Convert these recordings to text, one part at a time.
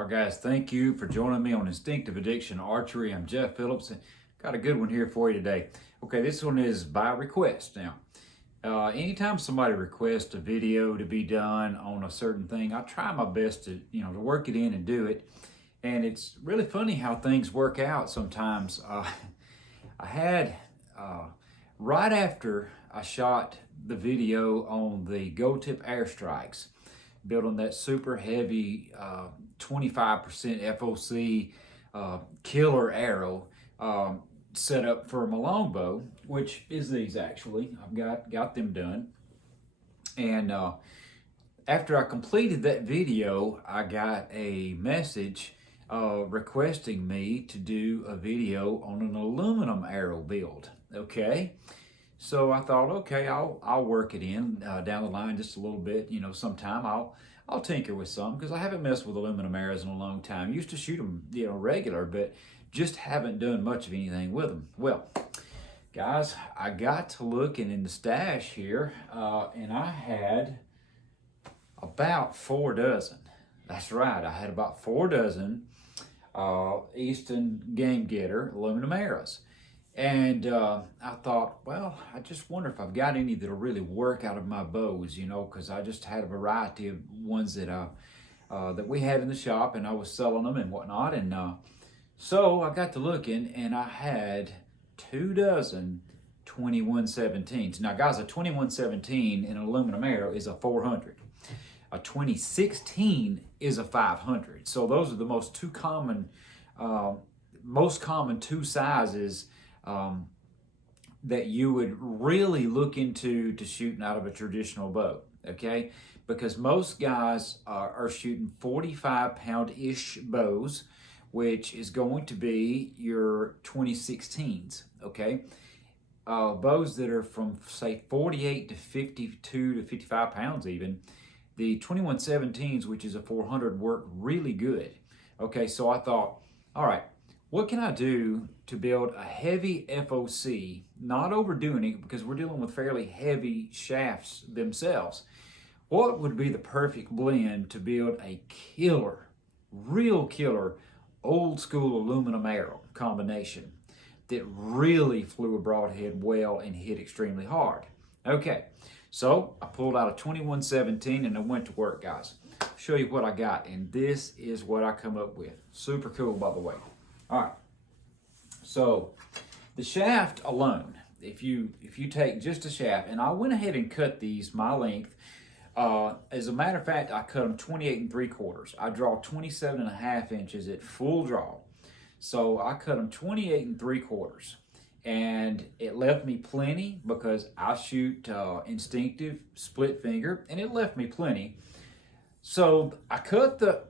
All right, guys, thank you for joining me on Instinctive Addiction Archery. I'm Jeff Phillips. Got a good one here for you today. Okay, this one is by request. Now, anytime somebody requests a video to be done on a certain thing, I try my best to, to work it in and do it. And it's really funny how things work out sometimes. I had, right after I shot the video on the Go Tip airstrikes, building that super heavy 25% FOC killer arrow set up for my longbow, which is these actually. I've got them done. And after I completed that video, I got a message requesting me to do a video on an aluminum arrow build. Okay. So I thought, okay, I'll work it in down the line just a little bit. Sometime I'll tinker with some because I haven't messed with aluminum arrows in a long time. Used to shoot them, regular, but just haven't done much of anything with them. Well, guys, I got to looking in the stash here, and I had about 4 dozen. That's right, I had about 4 dozen Easton Game Getter aluminum arrows. And I thought, well, I just wonder if I've got any that'll really work out of my bows, because I just had a variety of ones that that we had in the shop, and I was selling them and whatnot. And so I got to looking, and I had 2 dozen 2117s. Now, guys, a 2117 in an aluminum arrow is a 400. A 2016 is a 500. So those are the most common two sizes that you would really look into to shooting out of a traditional bow, okay? Because most guys are shooting 45-pound-ish bows, which is going to be your 2016s, okay? Bows that are from, say, 48 to 52 to 55 pounds even, the 2117s, which is a 400, work really good. Okay, so I thought, all right, what can I do to build a heavy FOC, not overdoing it because we're dealing with fairly heavy shafts themselves? What would be the perfect blend to build a killer, real killer, old school aluminum arrow combination that really flew a broadhead well and hit extremely hard? Okay, so I pulled out a 2117 and I went to work, guys. I'll show you what I got, and this is what I come up with. Super cool, by the way. All right, so the shaft alone, if you take just a shaft, and I went ahead and cut these my length. As a matter of fact, I cut them 28 3/4. I draw 27.5 inches at full draw, so I cut them 28 3/4, and it left me plenty because I shoot instinctive split finger, and it left me plenty. So I cut the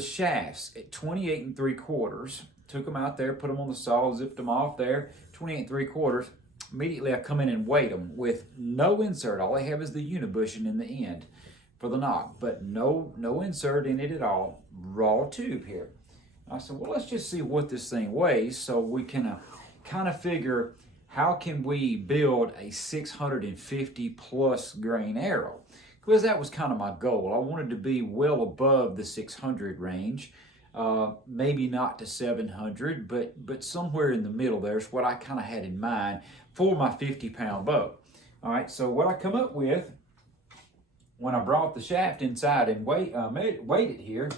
shafts at 28 3/4. Took them out there, put them on the saw, zipped them off there, 28 3/4. Immediately I come in and weight them with no insert. All I have is the unibushing in the end for the nock, but no insert in it at all. Raw tube here. I said, well, let's just see what this thing weighs so we can kind of figure how can we build a 650 plus grain arrow, because that was kind of my goal. I wanted to be well above the 600 range. Maybe not to 700, but somewhere in the middle there's what I kind of had in mind for my 50-pound bow. All right, so what I come up with when I brought the shaft inside and weighed it here,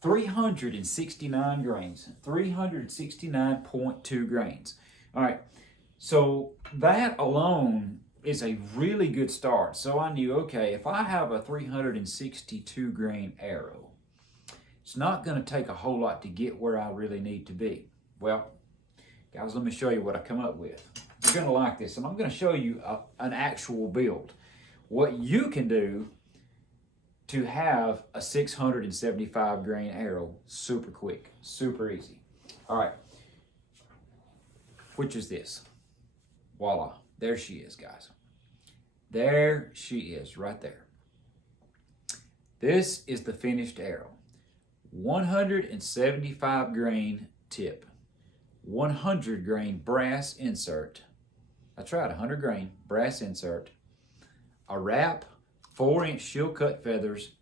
369 grains, 369.2 grains. All right, so that alone is a really good start. So I knew, okay, if I have a 362 grain arrow, it's not going to take a whole lot to get where I really need to be. Well, guys, let me show you what I come up with. You're going to like this, and I'm going to show you an actual build. What you can do to have a 675 grain arrow super quick, super easy. All right, which is this. Voila, there she is, guys. There she is, right there. This is the finished arrow. 175 grain tip, 100 grain brass insert. That's right, 100 grain brass insert, a wrap, 4-inch shield cut feathers,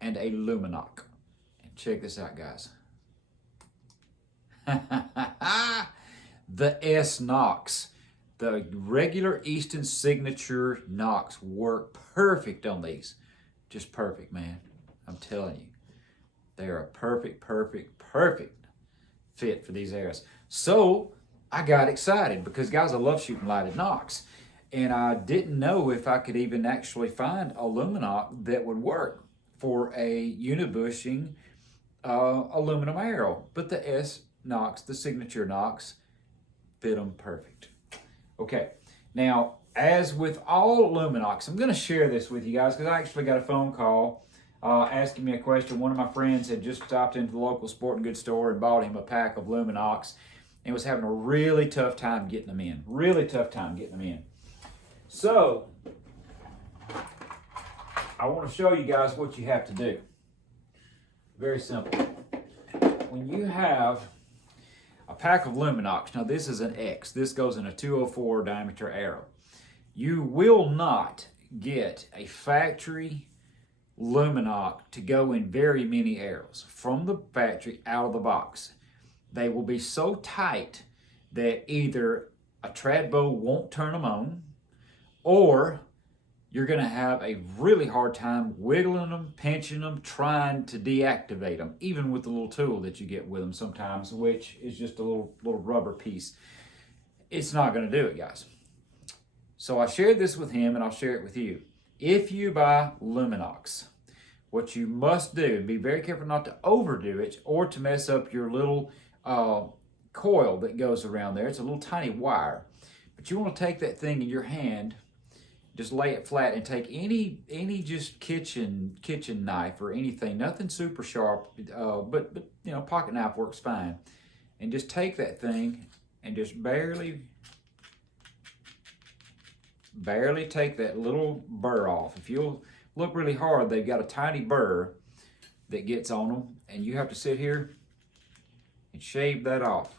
and a luminock. And Check this out, guys. The S nocks. The regular Easton signature nocks work perfect on these. Just perfect, man. I'm telling you. They are a perfect fit for these arrows. So I got excited because, guys, I love shooting lighted nocks. And I didn't know if I could even actually find a luminock that would work for a unibushing aluminum arrow. But the S nocks, the signature nocks, fit them perfect. Okay, now, as with all luminocks, I'm going to share this with you guys because I actually got a phone call asking me a question. One of my friends had just stopped into the local sporting goods store and bought him a pack of luminocks and was having a really tough time getting them in. So, I want to show you guys what you have to do. Very simple. When you have a pack of luminocks, now this is an X, this goes in a 204 diameter arrow. You will not get a factory luminock to go in very many arrows from the factory out of the box. They will be so tight that either a trad bow won't turn them on, or you're going to have a really hard time wiggling them, pinching them, trying to deactivate them, even with the little tool that you get with them sometimes, which is just a little rubber piece. It's not going to do it, guys. So I shared this with him, and I'll share it with you. If you buy luminocks, what you must do, and be very careful not to overdo it or to mess up your little coil that goes around there. It's a little tiny wire. But you want to take that thing in your hand, just lay it flat, and take any just kitchen knife or anything, nothing super sharp, but you know, pocket knife works fine. And just take that thing and just barely take that little burr off. If you'll look really hard, they've got a tiny burr that gets on them, and you have to sit here and shave that off.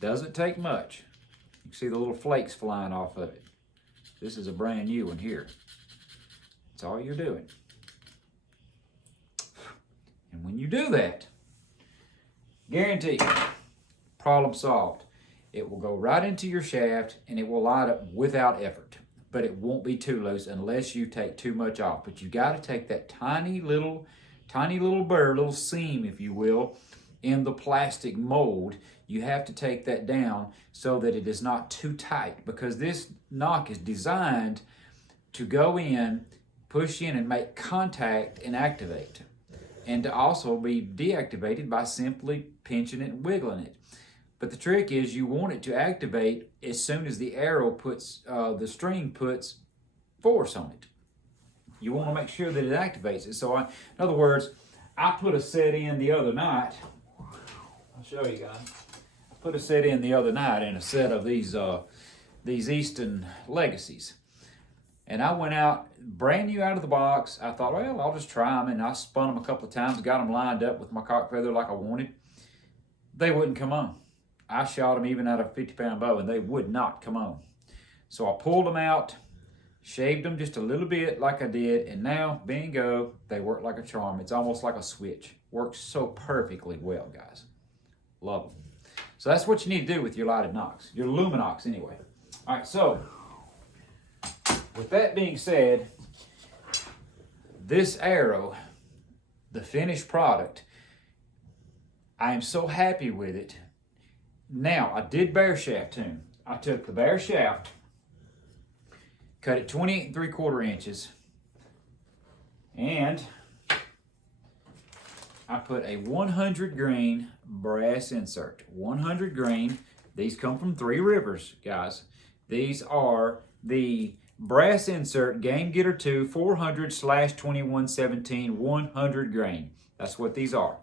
Doesn't take much. You can see the little flakes flying off of it. This is a brand new one here. That's all you're doing. And when you do that, guaranteed, problem solved. It will go right into your shaft and it will light up without effort. But it won't be too loose unless you take too much off. But you got to take that tiny little burr, little seam, if you will, in the plastic mold. You have to take that down so that it is not too tight, because this nock is designed to go in, push in, and make contact and activate, and to also be deactivated by simply pinching it and wiggling it. But the trick is you want it to activate as soon as the arrow puts, the string puts force on it. You want to make sure that it activates it. So in other words, I put a set in the other night. I'll show you guys. I put a set in the other night in a set of these Easton Legacies. And I went out, brand new out of the box. I thought, well, I'll just try them. And I spun them a couple of times, got them lined up with my cock feather like I wanted. They wouldn't come on. I shot them even out of a 50-pound bow, and they would not come on. So I pulled them out, shaved them just a little bit like I did, and now, bingo, they work like a charm. It's almost like a switch. Works so perfectly well, guys. Love them. So that's what you need to do with your lighted nocks, your luminocks anyway. All right, so with that being said, this arrow, the finished product, I am so happy with it. Now, I did bare shaft tune. I took the bare shaft, cut it 28 3/4 inches, and I put a 100 grain brass insert. 100 grain. These come from Three Rivers, guys. These are the brass insert Game Getter 2 400/2117 100 grain. That's what these are.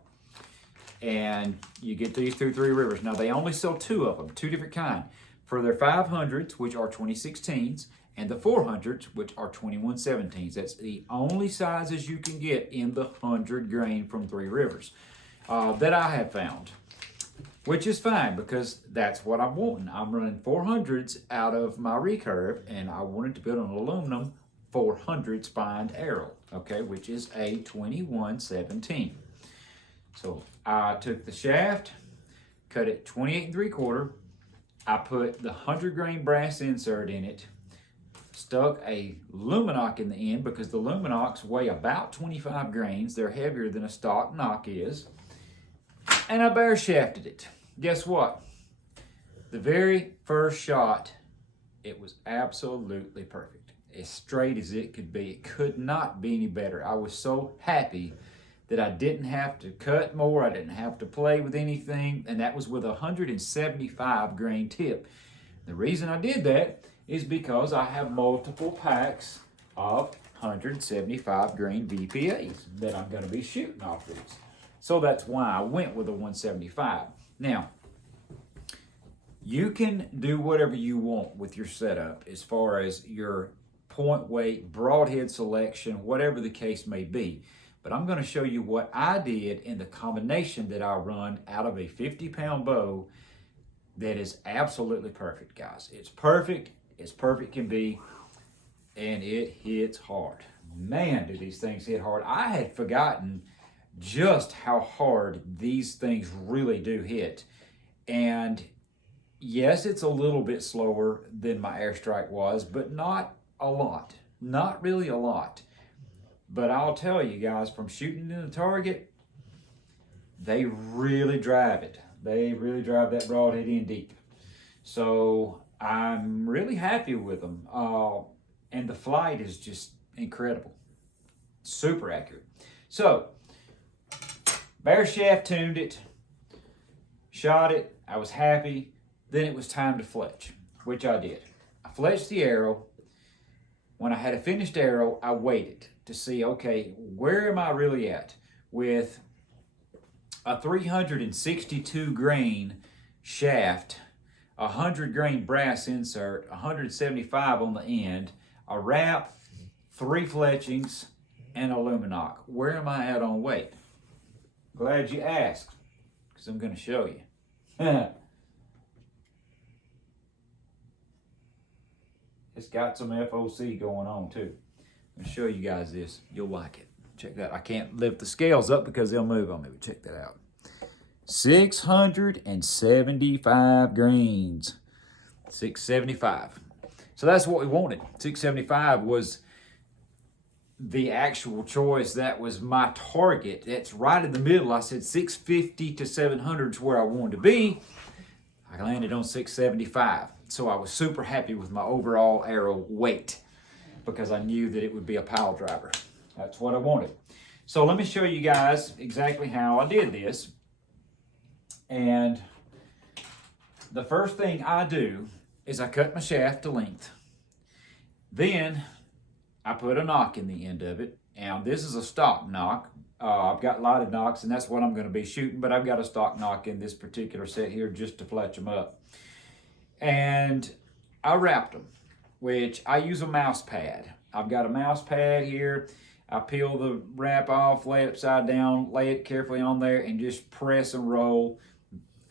And you get these through Three Rivers. Now, they only sell two of them, two different kinds. For their 500s, which are 2016s, and the 400s, which are 2117s. That's the only sizes you can get in the 100 grain from Three Rivers that I have found, which is fine because that's what I'm wanting. I'm running 400s out of my recurve, and I wanted to build an aluminum 400 spined arrow, okay, which is a 2117. So I took the shaft, cut it 28 3/4. I put the 100 grain brass insert in it, stuck a luminock in the end because the luminocks weigh about 25 grains. They're heavier than a stock nock is. And I bare shafted it. Guess what? The very first shot, it was absolutely perfect. As straight as it could be. It could not be any better. I was so happy that I didn't have to cut more. I didn't have to play with anything. And that was with a 175 grain tip. The reason I did that is because I have multiple packs of 175 grain VPAs that I'm going to be shooting off these. So that's why I went with a 175. Now, you can do whatever you want with your setup as far as your point weight, broadhead selection, whatever the case may be. But I'm going to show you what I did in the combination that I run out of a 50-pound bow that is absolutely perfect, guys. It's perfect as perfect can be, and it hits hard. Man, do these things hit hard. I had forgotten just how hard these things really do hit. And yes, it's a little bit slower than my airstrike was, but not a lot. Not really a lot. But I'll tell you guys, from shooting in the target, they really drive it. They really drive that broadhead in deep. So I'm really happy with them. And the flight is just incredible. Super accurate. So, bare shaft tuned it, shot it, I was happy. Then it was time to fletch, which I did. I fletched the arrow. When I had a finished arrow, I waited to see, okay, where am I really at with a 362 grain shaft, 100 grain brass insert, 175 on the end, a wrap, 3 fletchings, and a luminock. Where am I at on weight? Glad you asked, because I'm going to show you. It's got some FOC going on too. I'm going to show you guys this. You'll like it. Check that. I can't lift the scales up because they'll move on me, but check that out. 675 grains. 675. So that's what we wanted. 675 was the actual choice. That was my target. That's right in the middle. I said 650 to 700 is where I wanted to be. I landed on 675. So I was super happy with my overall arrow weight because I knew that it would be a pile driver. That's what I wanted. So let me show you guys exactly how I did this. And the first thing I do is I cut my shaft to length. Then I put a nock in the end of it. And this is a stock nock. I've got lighted nocks, and that's what I'm going to be shooting, but I've got a stock nock in this particular set here just to fletch them up. And I wrapped them, which I use a mouse pad. I've got a mouse pad here. I peel the wrap off, lay it upside down, lay it carefully on there, and just press and roll,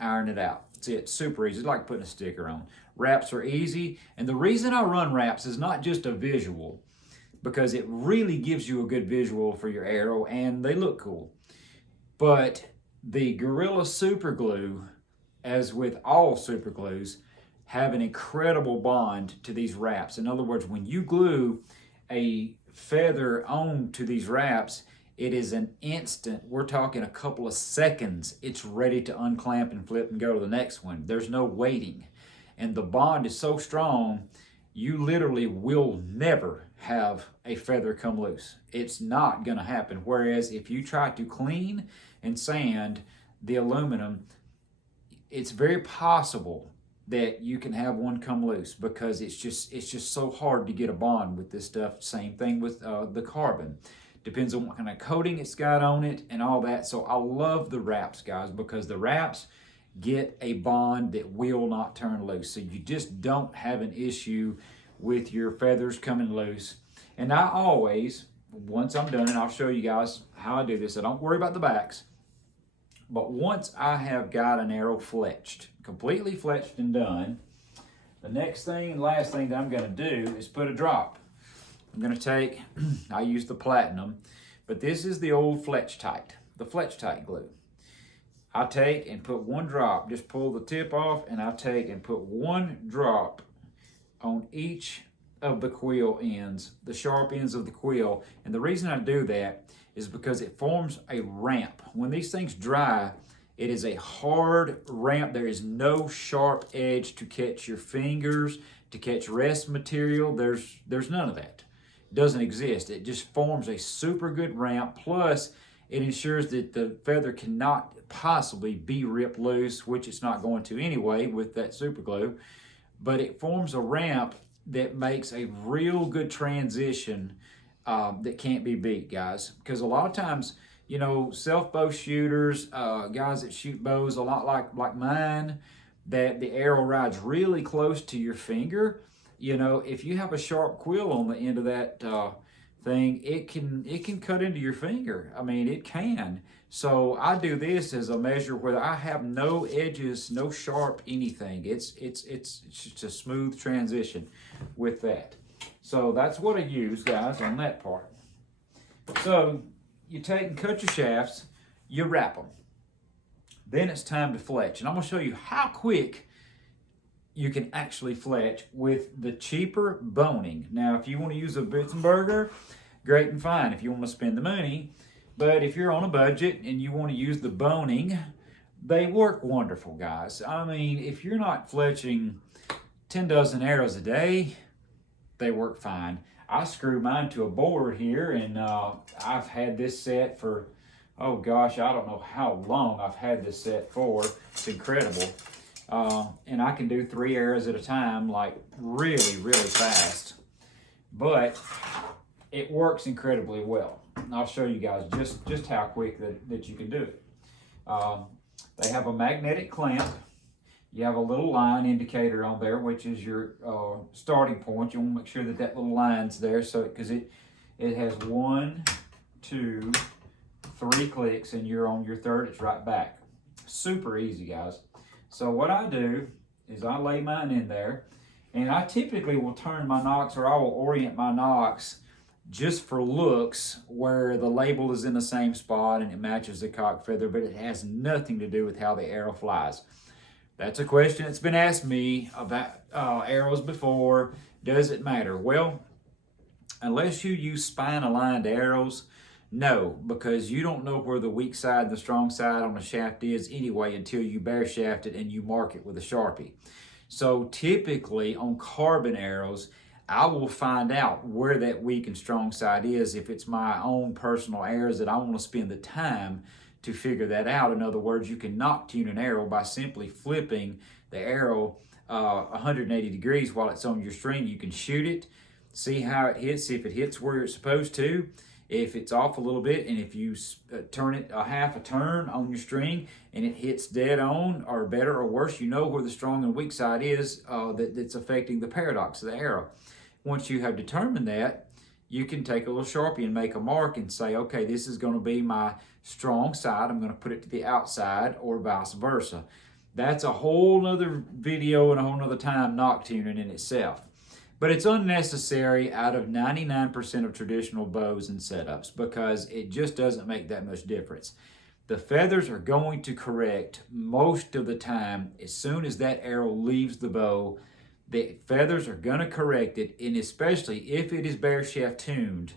iron it out. That's it. Super easy. It's like putting a sticker on. Wraps are easy, and the reason I run wraps is not just a visual, because it really gives you a good visual for your arrow, and they look cool. But the Gorilla Super Glue, as with all super glues, have an incredible bond to these wraps. In other words, when you glue a feather on to these wraps, it is an instant, we're talking a couple of seconds, it's ready to unclamp and flip and go to the next one. There's no waiting. And the bond is so strong, you literally will never have a feather come loose. It's not gonna happen. Whereas if you try to clean and sand the aluminum, it's very possible that you can have one come loose because it's just so hard to get a bond with this stuff. Same thing with the carbon. Depends on what kind of coating it's got on it and all that. So I love the wraps, guys, because the wraps get a bond that will not turn loose. So you just don't have an issue with your feathers coming loose. And I always, once I'm done, and I'll show you guys how I do this, I don't worry about the backs. But once I have got an arrow fletched, completely fletched and done, the next thing and last thing that I'm going to do is put a drop. I'm going to take, I use the Platinum, but this is the old Fletch-Tite, the Fletch-Tite glue. I take and put one drop, just pull the tip off, and I take and put one drop on each of the quill ends, the sharp ends of the quill. And the reason I do that is because it forms a ramp. When these things dry, it is a hard ramp. There is no sharp edge to catch your fingers, to catch rest material. There's none of that. It doesn't exist. It just forms a super good ramp. Plus, it ensures that the feather cannot possibly be ripped loose, which it's not going to anyway with that super glue. But it forms a ramp that makes a real good transition that can't be beat, guys. Because a lot of times, you know, self-bow shooters, guys that shoot bows a lot like mine, that the arrow rides really close to your finger. You know, if you have a sharp quill on the end of that thing, it can cut into your finger. I mean, it can. So I do this as a measure where I have no edges, no sharp anything. It's just a smooth transition with that. So that's what I use, guys, on that part. So you take and cut your shafts, you wrap them. Then it's time to fletch. And I'm going to show you how quick you can actually fletch with the cheaper boning. Now, if you want to use a Bitzenberger, great and fine if you want to spend the money. But if you're on a budget and you want to use the boning, they work wonderful, guys. I mean, if you're not fletching 10 dozen arrows a day, they work fine. I screw mine to a board here, and I've had this set for, oh gosh, I don't know how long I've had this set for. It's incredible. And I can do 3 arrows at a time, like really, really fast. But it works incredibly well. And I'll show you guys just how quick that you can do it. They have a magnetic clamp. You have a little line indicator on there, which is your starting point. You want to make sure that that little line's there, so because it has 1, 2, 3 clicks, and you're on your third. It's right back. Super easy, guys. So what I do is I lay mine in there, and I typically will turn my nocks, or I will orient my nocks just for looks, where the label is in the same spot and it matches the cock feather, but it has nothing to do with how the arrow flies. That's a question that's been asked me about arrows before. Does it matter? Well, unless you use spine-aligned arrows, no, because you don't know where the weak side and the strong side on the shaft is anyway until you bare shaft it and you mark it with a Sharpie. So typically on carbon arrows, I will find out where that weak and strong side is if it's my own personal arrows that I want to spend the time to figure that out. In other words, you can nock tune an arrow by simply flipping the arrow 180 degrees while it's on your string. You can shoot it, see how it hits, if it hits where it's supposed to, if it's off a little bit, and if you turn it a half a turn on your string and it hits dead on, or better or worse, you know where the strong and weak side is that's affecting the paradox of the arrow. Once you have determined that, you can take a little Sharpie and make a mark and say, okay, this is going to be my strong side. I'm going to put it to the outside, or vice versa. That's a whole nother video and a whole nother time nock tuning in itself. But it's unnecessary out of 99% of traditional bows and setups, because it just doesn't make that much difference. The feathers are going to correct most of the time. As soon as that arrow leaves the bow, the feathers are going to correct it, and especially if it is bare shaft tuned,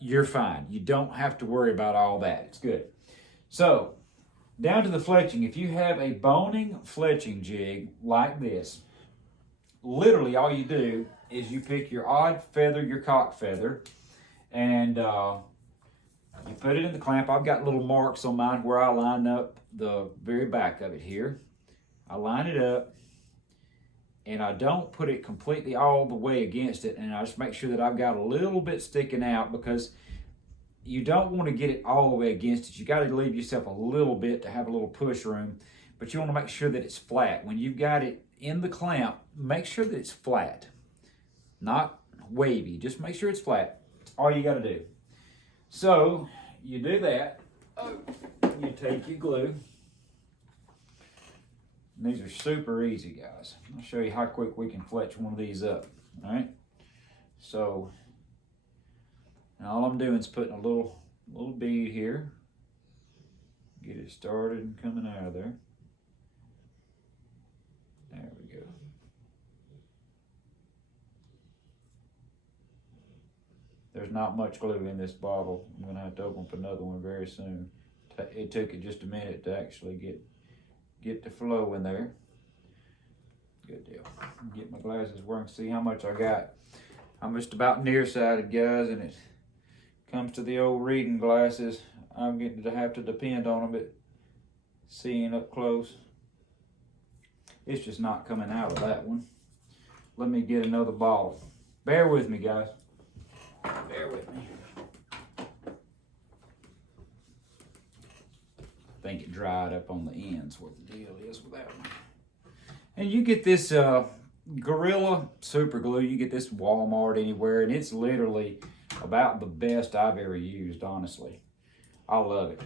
you're fine. You don't have to worry about all that. It's good. So, down to the fletching. If you have a boning fletching jig like this, literally all you do is you pick your odd feather, your cock feather, and you put it in the clamp. I've got little marks on mine where I line up the very back of it here. I line it up, and I don't put it completely all the way against it, and I just make sure that I've got a little bit sticking out, because you don't want to get it all the way against it. You got to leave yourself a little bit to have a little push room, but you want to make sure that it's flat. When you've got it in the clamp, make sure that it's flat, not wavy. Just make sure it's flat. That's all you got to do. So you do that. You take your glue. And these are super easy, guys. I'll show you how quick we can fletch one of these up. All right. So And all I'm doing is putting a little bead here. Get it started and coming out of there. There we go. There's not much glue in this bottle. I'm gonna have to open up another one very soon. It took it just a minute to actually get the flow in there. Good deal. Get my glasses where I can see how much I got. I'm just about nearsighted, guys, and it comes to the old reading glasses. I'm getting to have to depend on them, but seeing up close, it's just not coming out of that one. Let me get another bottle. Bear with me, guys. Bear with me. I think it dried up on the ends, what the deal is with that one. And you get this Gorilla Super Glue, you get this Walmart anywhere, and it's literally about the best I've ever used, honestly. I love it.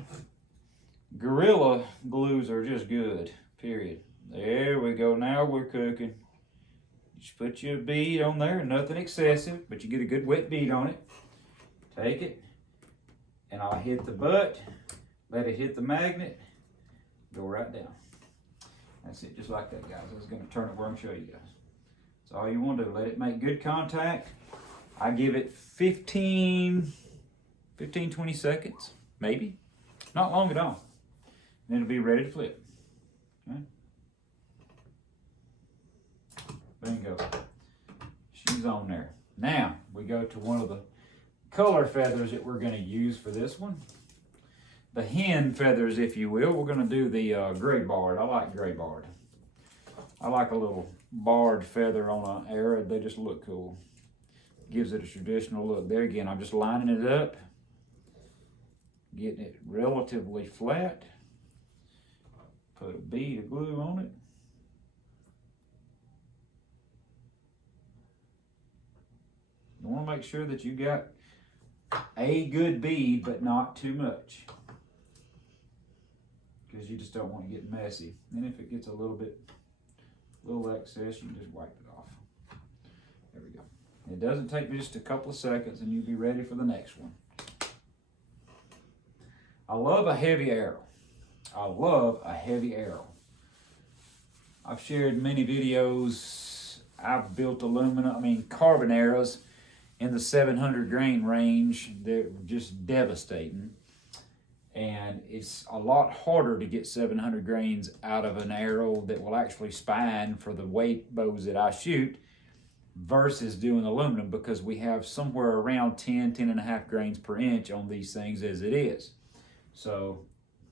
Gorilla glues are just good, period. There we go, now we're cooking. Just put you a bead on there, nothing excessive, but you get a good wet bead on it. Take it, and I'll hit the butt, let it hit the magnet, go right down. That's it, just like that, guys. I was gonna turn it where I'm showing you guys. That's all you wanna do, let it make good contact. I give it 15, 20 seconds, maybe. Not long at all. And it'll be ready to flip, okay? Bingo. She's on there. Now, we go to one of the color feathers that we're gonna use for this one. The hen feathers, if you will. We're gonna do the gray barred. I like gray barred. I like a little barred feather on an arrow. They just look cool. Gives it a traditional look. There again, I'm just lining it up. Getting it relatively flat. Put a bead of glue on it. You want to make sure that you got a good bead, but not too much. Because you just don't want to get messy. And if it gets a little excess, you can just wipe it off. There we go. It doesn't take just a couple of seconds and you'll be ready for the next one. I love a heavy arrow. I love a heavy arrow. I've shared many videos. I've built carbon arrows in the 700 grain range. They're just devastating. And it's a lot harder to get 700 grains out of an arrow that will actually spine for the weight bows that I shoot versus doing aluminum, because we have somewhere around 10.5 grains per inch on these things as it is. So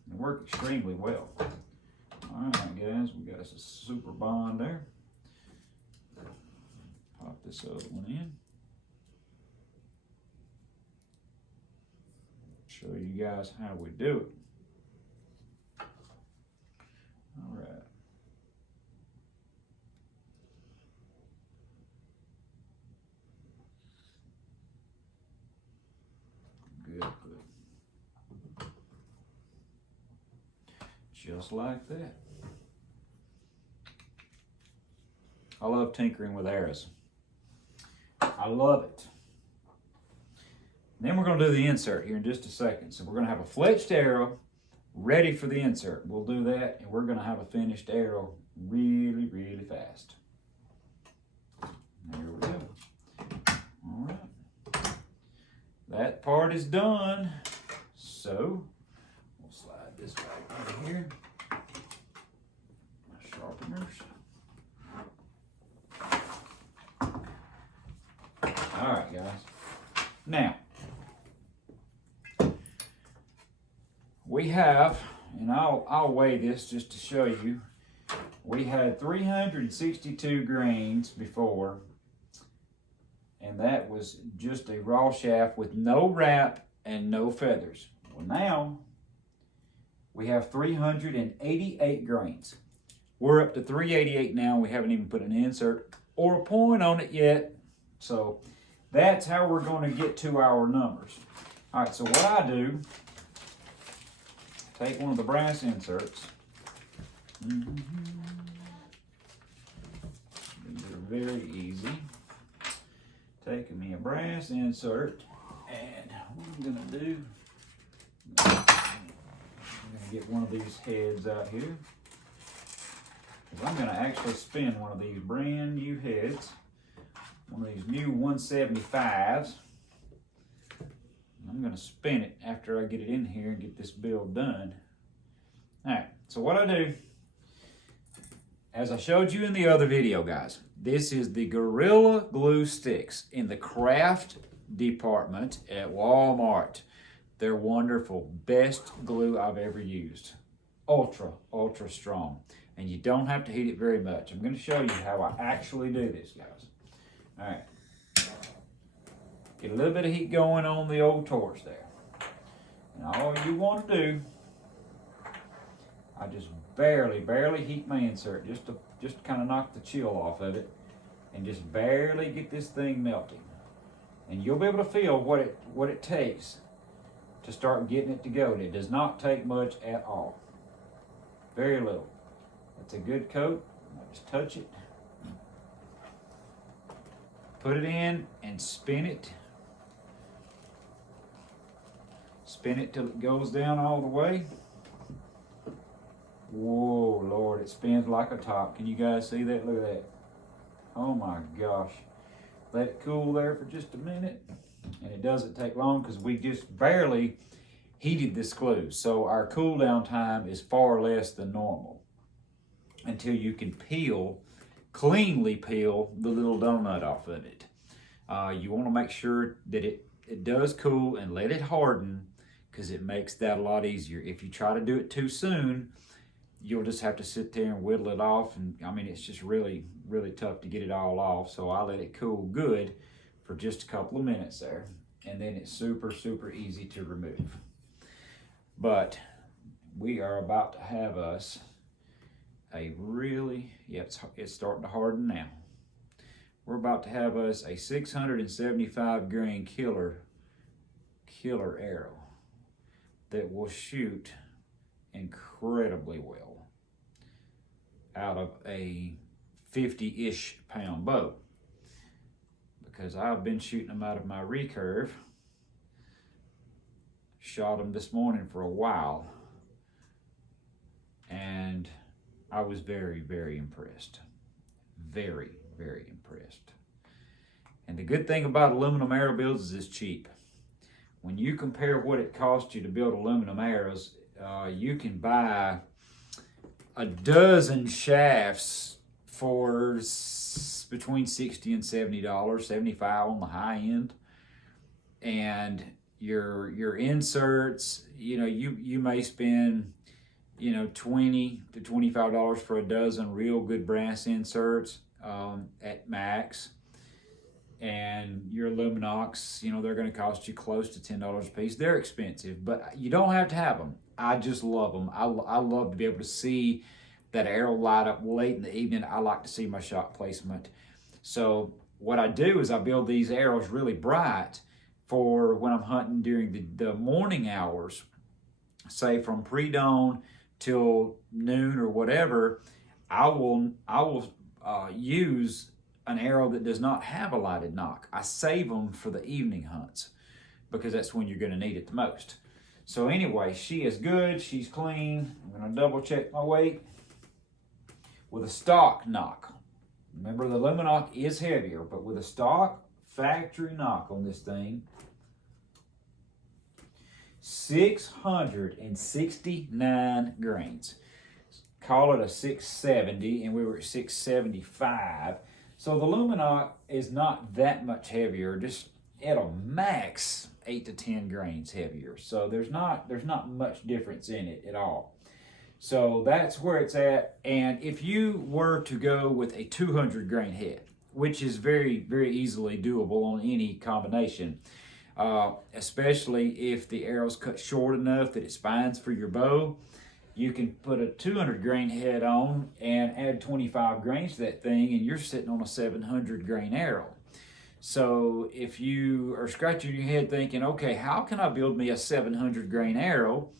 they work extremely well. All right, guys, we got us a super bond there. Pop this other one in. Show you guys how we do it. All right. Good, good. Just like that. I love tinkering with arrows. I love it. Then we're going to do the insert here in just a second. So we're going to have a fletched arrow ready for the insert. We'll do that, and we're going to have a finished arrow really, really fast. There we go. All right. That part is done. So we'll slide this back over here. My sharpeners. All right, guys. Now, we have, and I'll weigh this just to show you, we had 362 grains before, and that was just a raw shaft with no wrap and no feathers. Well, now we have 388 grains. We're up to 388 now. We haven't even put an insert or a point on it yet. So that's how we're going to get to our numbers. All right, so what I do, take one of the brass inserts. These are very easy. Taking me a brass insert and I'm gonna do, I'm gonna get one of these heads out here. I'm gonna actually spin one of these brand new heads, one of these new 175s. I'm gonna spin it after I get it in here and get this build done. All right, so what I do, as I showed you in the other video, guys, this is the Gorilla Glue Sticks in the craft department at Walmart. They're wonderful, best glue I've ever used. Ultra, ultra strong. And you don't have to heat it very much. I'm gonna show you how I actually do this, guys. All right. Get a little bit of heat going on the old torch there. And all you want to do, I just barely heat my insert, just to kind of knock the chill off of it, and just barely get this thing melting. And you'll be able to feel what it takes to start getting it to go. And it does not take much at all. Very little. It's a good coat. I just touch it, put it in, and spin it. Spin it till it goes down all the way. Whoa, Lord, it spins like a top. Can you guys see that? Look at that. Oh my gosh. Let it cool there for just a minute. And it doesn't take long because we just barely heated this glue. So our cool down time is far less than normal until you can cleanly peel the little donut off of it. You want to make sure that it does cool and let it harden, because it makes that a lot easier. If you try to do it too soon, you'll just have to sit there and whittle it off. And I mean, it's just really, really tough to get it all off. So I let it cool good for just a couple of minutes there. And then it's super, super easy to remove. But we are about to have us a really, it's starting to harden now. We're about to have us a 675 grain killer arrow that will shoot incredibly well out of a 50-ish pound bow, because I've been shooting them out of my recurve. Shot them this morning for a while, and I was very, very impressed. Very, very impressed. And the good thing about aluminum arrow builds is it's cheap. When you compare what it costs you to build aluminum arrows, you can buy a dozen shafts for between $60 and $70, $75 on the high end. And your inserts, you may spend $20 to $25 for a dozen real good brass inserts at max. And your Luminox, they're going to cost you close to $10 a piece. They're expensive, but you don't have to have them. I just love them. I love to be able to see that arrow light up late in the evening. I like to see my shot placement. So what I do is I build these arrows really bright for when I'm hunting during the morning hours, say from pre-dawn till noon or whatever. I will use an arrow that does not have a lighted nock. I save them for the evening hunts because that's when you're going to need it the most. So anyway, she is good. She's clean. I'm going to double check my weight with a stock nock. Remember, the Luminock is heavier, but with a stock factory nock on this thing, 669 grains. Call it a 670, and we were at 675. So the Luminock is not that much heavier, just at a max 8 to 10 grains heavier. So there's not much difference in it at all. So that's where it's at. And if you were to go with a 200 grain head, which is very, very easily doable on any combination, especially if the arrow's cut short enough that it spines for your bow, you can put a 200 grain head on and add 25 grains to that thing, and you're sitting on a 700 grain arrow. So if you are scratching your head thinking, okay, how can I build me a 700 grain arrow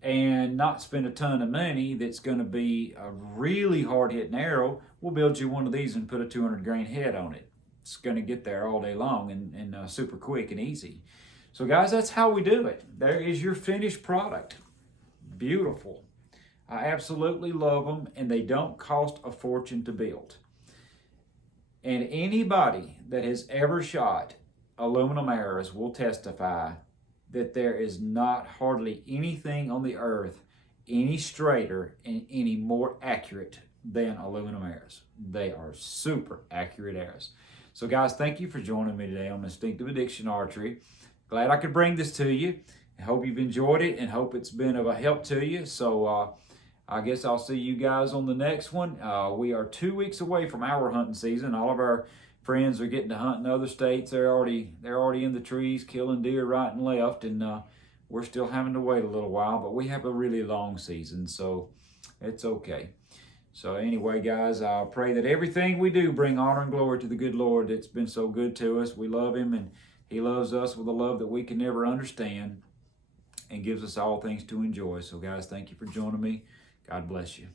and not spend a ton of money that's going to be a really hard hitting arrow? We'll build you one of these and put a 200 grain head on it. It's going to get there all day long and super quick and easy. So guys, that's how we do it. There is your finished product. Beautiful. I absolutely love them, and they don't cost a fortune to build. And anybody that has ever shot aluminum arrows will testify that there is not hardly anything on the earth any straighter and any more accurate than aluminum arrows. They are super accurate arrows. So guys, thank you for joining me today on Instinctive Addiction Archery. Glad I could bring this to you. I hope you've enjoyed it and hope it's been of a help to you. So I guess I'll see you guys on the next one. We are 2 weeks away from our hunting season. All of our friends are getting to hunt in other states. They're already in the trees killing deer right and left, and we're still having to wait a little while, but we have a really long season, so it's okay. So anyway, guys, I pray that everything we do bring honor and glory to the good Lord that's been so good to us. We love him, and he loves us with a love that we can never understand and gives us all things to enjoy. So guys, thank you for joining me. God bless you.